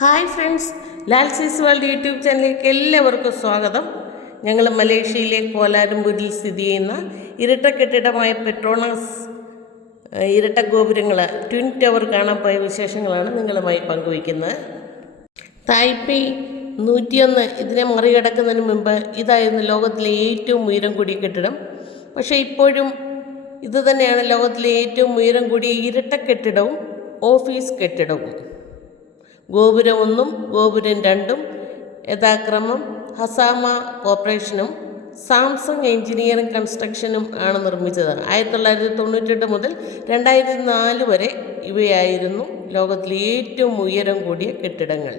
Hi friends, ലാൽസീസ് world YouTube ചാനലിലേക്ക് എല്ലാവർക്കും സ്വാഗതം. ഞങ്ങൾ മലേഷ്യയിലെ കോലാലംപൂരിൽ സ്ഥിതി ചെയ്യുന്ന ഇരട്ട കെട്ടിടമായ പെട്രോണാസ് ഇരട്ട ഗോപുരങ്ങൾ ട്വിൻ ടവർ കാണാൻ പോയ വിശേഷങ്ങളാണ് നിങ്ങളുമായി പങ്കുവയ്ക്കുന്നത്. തായ്പേയ് 101 ഇതിനെ മറികടക്കുന്നതിന് മുമ്പ് ഇതായിരുന്നു ലോകത്തിലെ ഏറ്റവും ഉയരം കൂടിയ കെട്ടിടം. പക്ഷേ ഇപ്പോഴും ഇതുതന്നെയാണ് ലോകത്തിലെ ഏറ്റവും ഉയരം കൂടിയ ഇരട്ട കെട്ടിടവും ഓഫീസ് കെട്ടിടവും. ഗോപുരം 1ഉം ഗോപുരം 2ഉം യഥാക്രമം ഹസാമ കോർപ്പറേഷനും സാംസങ് എഞ്ചിനീയറിംഗ് കൺസ്ട്രക്ഷനും ആണ് നിർമ്മിച്ചത്. 1998 മുതൽ 2004 വരെ ഇവയായിരുന്നു ലോകത്തിലെ ഏറ്റവും ഉയരം കൂടിയ കെട്ടിടങ്ങൾ.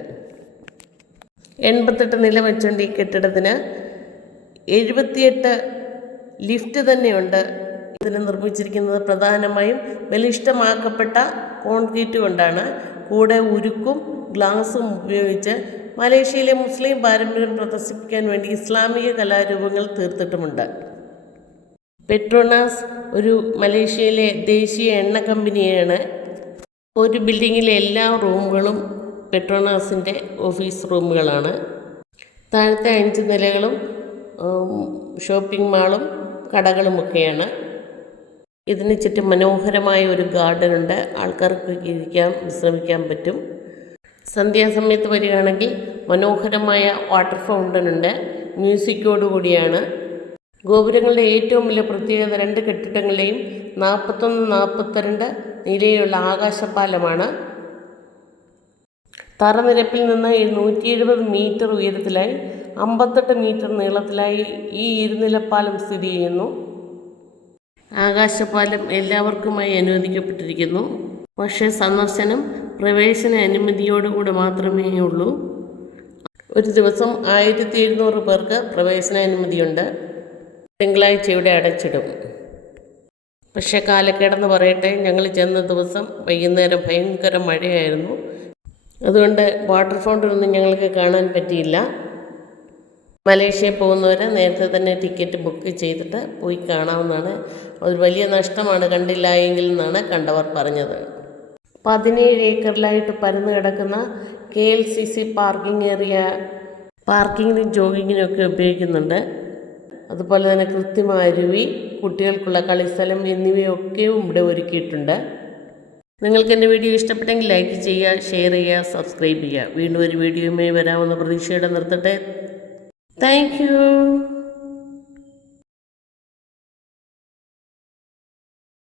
88 നില വെച്ചുകൊണ്ട് ഈ കെട്ടിടത്തിന് 78 ലിഫ്റ്റ് തന്നെയുണ്ട്. ഇതിന് നിർമ്മിച്ചിരിക്കുന്നത് പ്രധാനമായും ബലിഷ്ഠമാക്കപ്പെട്ട കോൺക്രീറ്റ് കൊണ്ടാണ്. കൂടെ ഉരുക്കും ഗ്ലാസും ഉപയോഗിച്ച് മലേഷ്യയിലെ മുസ്ലിം പാരമ്പര്യം പ്രദർശിപ്പിക്കാൻ വേണ്ടി ഇസ്ലാമിക കലാരൂപങ്ങൾ തീർത്തിട്ടുമുണ്ട്. പെട്രോണാസ് ഒരു മലേഷ്യയിലെ ദേശീയ എണ്ണ കമ്പനിയാണ്. ഒരു ബിൽഡിങ്ങിലെ എല്ലാ റൂമുകളും പെട്രോണാസിൻ്റെ ഓഫീസ് റൂമുകളാണ്. താഴത്തെ 5 നിലകളും ഷോപ്പിംഗ് മാളും കടകളുമൊക്കെയാണ്. ഇതിന് ചുറ്റും മനോഹരമായ ഒരു ഗാർഡനുണ്ട്. ആൾക്കാർക്ക് ഇരിക്കാൻ വിശ്രമിക്കാൻ പറ്റും. സന്ധ്യാസമയത്ത് വരികയാണെങ്കിൽ മനോഹരമായ വാട്ടർ ഫൗണ്ടനുണ്ട്. മ്യൂസിക്കോടുകൂടിയാണ്. ഗോപുരങ്ങളുടെ ഏറ്റവും വലിയ പ്രത്യേകത 2 കെട്ടിടങ്ങളുടെയും 41-42 നിലയിലുള്ള ആകാശപാലമാണ്. തറനിരപ്പിൽ നിന്ന് 170 മീറ്റർ ഉയരത്തിലായി 58 മീറ്റർ നീളത്തിലായി ഈ ഇരുനിലപ്പാലം സ്ഥിതി ചെയ്യുന്നു. ആകാശപാലം എല്ലാവർക്കുമായി അനുവദിക്കപ്പെട്ടിരിക്കുന്നു. പക്ഷേ സന്ദർശനം പ്രവേശന അനുമതിയോടുകൂടി മാത്രമേ ഉള്ളൂ. ഒരു ദിവസം 1700 പേർക്ക് പ്രവേശന അനുമതിയുണ്ട്. തിങ്കളാഴ്ച ഇവിടെ അടച്ചിടും. പക്ഷേ കാലക്കേടെന്ന് പറയട്ടെ, ഞങ്ങൾ ചെന്ന ദിവസം വൈകുന്നേരം ഭയങ്കര മഴയായിരുന്നു. അതുകൊണ്ട് വാട്ടർ ഫൗണ്ടനൊന്നും ഞങ്ങൾക്ക് കാണാൻ പറ്റിയില്ല. മലേഷ്യയിൽ പോകുന്നവർ നേരത്തെ തന്നെ ടിക്കറ്റ് ബുക്ക് ചെയ്തിട്ട് പോയി കാണാവുന്നതാണ്. ഒരു വലിയ നഷ്ടമാണ് കണ്ടില്ല എങ്കിൽ എന്നാണ് കണ്ടവർ പറഞ്ഞത്. 17 ഏക്കറിലായിട്ട് പരന്നു കിടക്കുന്ന KLCC പാർക്കിംഗ് ഏരിയ പാർക്കിങ്ങിനും ജോഗിങ്ങിനും ഒക്കെ ഉപയോഗിക്കുന്നുണ്ട്. അതുപോലെ തന്നെ കൃത്രിമ അരുവി, കുട്ടികൾക്കുള്ള കളിസ്ഥലം എന്നിവയൊക്കെയും ഇവിടെ ഒരുക്കിയിട്ടുണ്ട്. നിങ്ങൾക്ക് എൻ്റെ വീഡിയോ ഇഷ്ടപ്പെട്ടെങ്കിൽ ലൈക്ക് ചെയ്യുക, ഷെയർ ചെയ്യുക, സബ്സ്ക്രൈബ് ചെയ്യുക. വീണ്ടും ഒരു വീഡിയോയുമായി വരാമെന്ന പ്രതീക്ഷയോടെ നിർത്തട്ടെ. Thank you.